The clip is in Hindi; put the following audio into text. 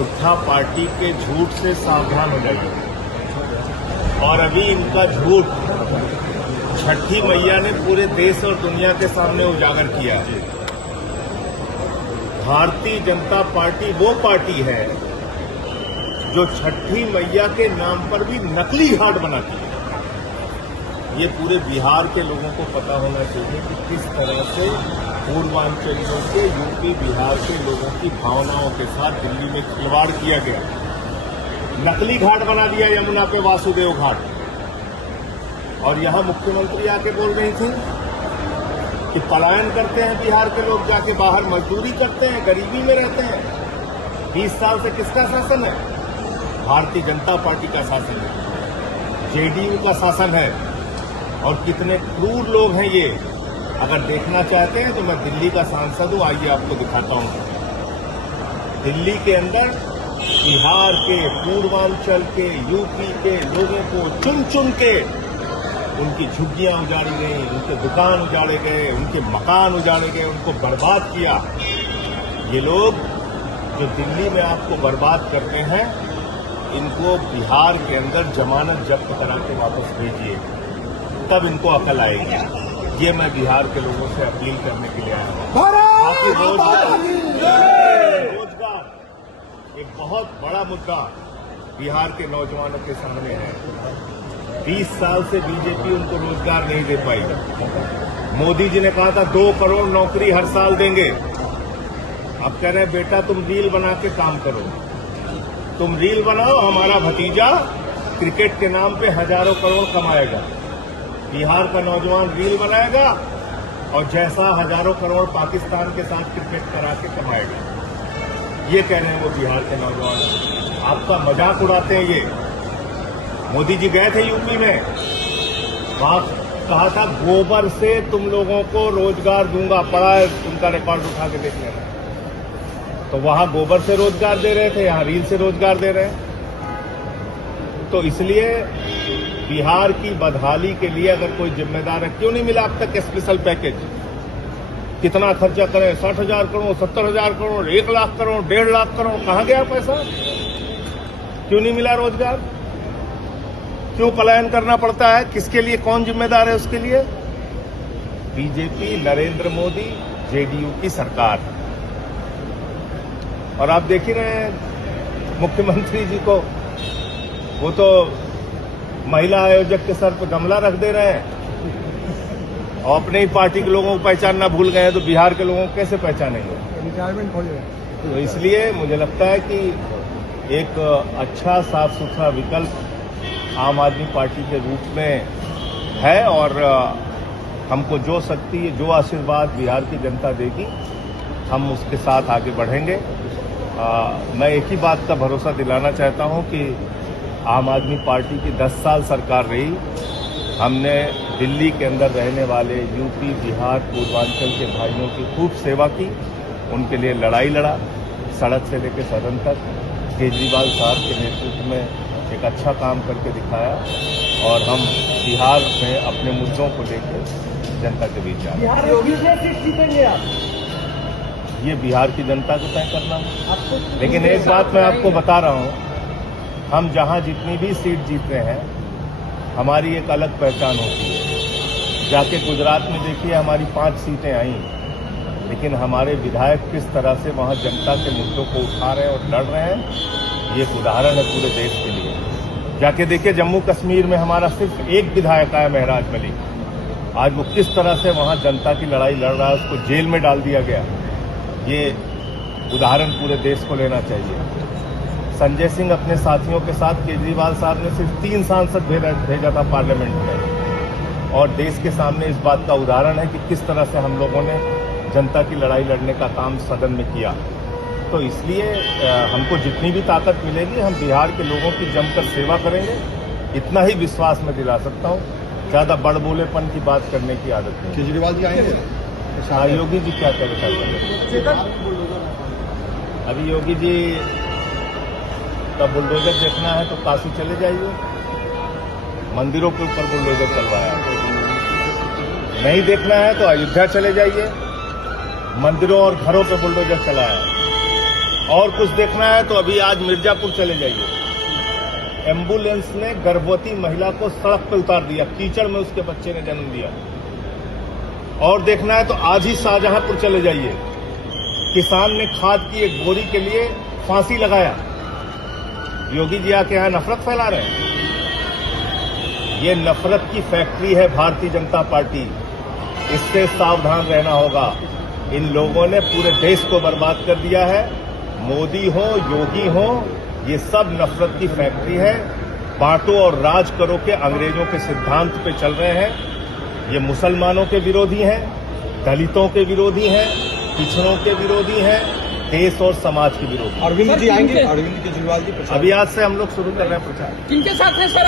झूठा पार्टी के झूठ से सावधान हो जाइए। और अभी इनका झूठ छठी मैया ने पूरे देश और दुनिया के सामने उजागर किया। भारतीय जनता पार्टी वो पार्टी है जो छठी मैया के नाम पर भी नकली घाट बनाती है। ये पूरे बिहार के लोगों को पता होना चाहिए कि किस तरह से पूर्वांचलियों के, यूपी बिहार के लोगों की भावनाओं के साथ दिल्ली में खिलवाड़ किया गया। नकली घाट बना दिया यमुना पे, वासुदेव घाट। और यहां मुख्यमंत्री आके बोल रही थी कि पलायन करते हैं बिहार के लोग, जाके बाहर मजदूरी करते हैं, गरीबी में रहते हैं। 20 साल से किसका शासन है? भारतीय जनता पार्टी का शासन है, जेडीयू का शासन है। और कितने क्रूर लोग हैं ये। अगर देखना चाहते हैं तो मैं दिल्ली का सांसद हूं, आइए आपको दिखाता हूं। दिल्ली के अंदर बिहार के, पूर्वांचल के, यूपी के लोगों को चुन चुन के उनकी झुग्गियां उजाड़ी गई, उनके दुकान उजाड़े गए, उनके मकान उजाड़े गए, उनको बर्बाद किया। ये लोग जो दिल्ली में आपको बर्बाद करते हैं, इनको बिहार के अंदर जमानत जब्त करा के वापस भेजिए, तब इनको अकल आएगी। ये मैं बिहार के लोगों से अपील करने के लिए आया हूं। बाकी रोजगार एक बहुत बड़ा मुद्दा बिहार के नौजवानों के सामने है। 20 साल से बीजेपी उनको रोजगार नहीं दे पाई। मोदी जी ने कहा था 2 करोड़ नौकरी हर साल देंगे। अब कह रहे हैं बेटा तुम रील बना के काम करो, तुम रील बनाओ, हमारा भतीजा क्रिकेट के नाम पे हजारों करोड़ कमाएगा। बिहार का नौजवान रील बनाएगा और जैसा हजारों करोड़ पाकिस्तान के साथ क्रिकेट करा के कमाएगा। ये कह रहे हैं वो बिहार के नौजवान। आपका मजाक उड़ाते हैं ये। मोदी जी गए थे यूपी में, वहां कहा था गोबर से तुम लोगों को रोजगार दूंगा। पड़ा है, उनका रिकॉर्ड उठा के देख लेना। तो वहां गोबर से रोजगार दे रहे थे, यहां रील से रोजगार दे रहे हैं। तो इसलिए बिहार की बदहाली के लिए अगर कोई जिम्मेदार है, क्यों नहीं मिला अब तक स्पेशल पैकेज? कितना खर्चा करें, 60,000 करोड़, 70,000 करोड़, 1 लाख करोड़, 1.5 लाख करोड़, कहां गया पैसा? क्यों नहीं मिला रोजगार? क्यों पलायन करना पड़ता है? किसके लिए, कौन जिम्मेदार है उसके लिए? बीजेपी, नरेंद्र मोदी, जेडीयू की सरकार। और आप देख ही रहे हैं मुख्यमंत्री जी को, वो तो महिला आयोजक के सर पर गमला रख दे रहे हैं और अपने ही पार्टी के लोगों को पहचानना भूल गए हैं, तो बिहार के लोगों को कैसे पहचानेंगे? रिटायरमेंट हो जाए। तो इसलिए मुझे लगता है कि एक अच्छा साफ सुथरा विकल्प आम आदमी पार्टी के रूप में है। और हमको जो शक्ति, जो आशीर्वाद बिहार की जनता देगी, हम उसके साथ आगे बढ़ेंगे। मैं एक ही बात का भरोसा दिलाना चाहता हूं कि आम आदमी पार्टी की 10 साल सरकार रही। हमने दिल्ली के अंदर रहने वाले यूपी, बिहार, पूर्वांचल के भाइयों की खूब सेवा की, उनके लिए लड़ाई लड़ा, सड़क से लेकर सदन तक। केजरीवाल साहब के नेतृत्व में एक अच्छा काम करके दिखाया और हम बिहार में अपने मुद्दों को लेकर जनता के बीच जा रहे हैं। ये बिहार की जनता को तय करना है। लेकिन एक बात मैं आपको बता रहा हूं, हम जहां जितनी भी सीट जीत रहे हैं, हमारी एक अलग पहचान होती है। जाके गुजरात में देखिए, हमारी 5 सीटें आई, लेकिन हमारे विधायक किस तरह से वहां जनता के मुद्दों को उठा रहे हैं और लड़ रहे हैं, ये एक उदाहरण है पूरे देश के लिए। जाके देखिए जम्मू कश्मीर में हमारा सिर्फ एक विधायक आया, महराज मलिक। आज वो किस तरह से वहां जनता की लड़ाई लड़ रहा है, उसको जेल में डाल दिया गया। ये उदाहरण पूरे देश को लेना चाहिए। संजय सिंह अपने साथियों के साथ, केजरीवाल साहब ने सिर्फ 3 सांसद भेजा था पार्लियामेंट में, और देश के सामने इस बात का उदाहरण है कि किस तरह से हम लोगों ने जनता की लड़ाई लड़ने का काम सदन में किया। तो इसलिए हमको जितनी भी ताकत मिलेगी, हम बिहार के लोगों की जमकर सेवा करेंगे। इतना ही विश्वास मैं दिला सकता हूँ। ज्यादा बड़बोलेपन की बात करने की आदत नहीं। केजरीवाल जी आएंगे? योगी जी क्या करें? अभी योगी जी का बुलडोजर देखना है तो काशी चले जाइए, मंदिरों के ऊपर बुलडोजर चलवाया। नहीं देखना है तो अयोध्या चले जाइए, मंदिरों और घरों पे बुलडोजर चलाया। और कुछ देखना है तो अभी आज मिर्जापुर चले जाइए। एम्बुलेंस ने गर्भवती महिला को सड़क पर उतार दिया, कीचड़ में उसके बच्चे ने जन्म दिया। और देखना है तो आज ही शाहजहांपुर चले जाइए, किसान ने खाद की एक बोरी के लिए फांसी लगाया। योगी जी आके यहां नफरत फैला रहे हैं। ये नफरत की फैक्ट्री है भारतीय जनता पार्टी, इससे सावधान रहना होगा। इन लोगों ने पूरे देश को बर्बाद कर दिया है। मोदी हो, योगी हो, ये सब नफरत की फैक्ट्री है। बांटो और राज करो के अंग्रेजों के सिद्धांत पे चल रहे हैं। ये मुसलमानों के विरोधी हैं, दलितों के विरोधी हैं, पिछड़ों के विरोधी हैं, देश और समाज के विरोधी। अरविंद जी आएंगे, अरविंद केजरीवाल जी प्रचार अभी आज से हम लोग शुरू कर रहे हैं प्रचार। किनके साथ है सर?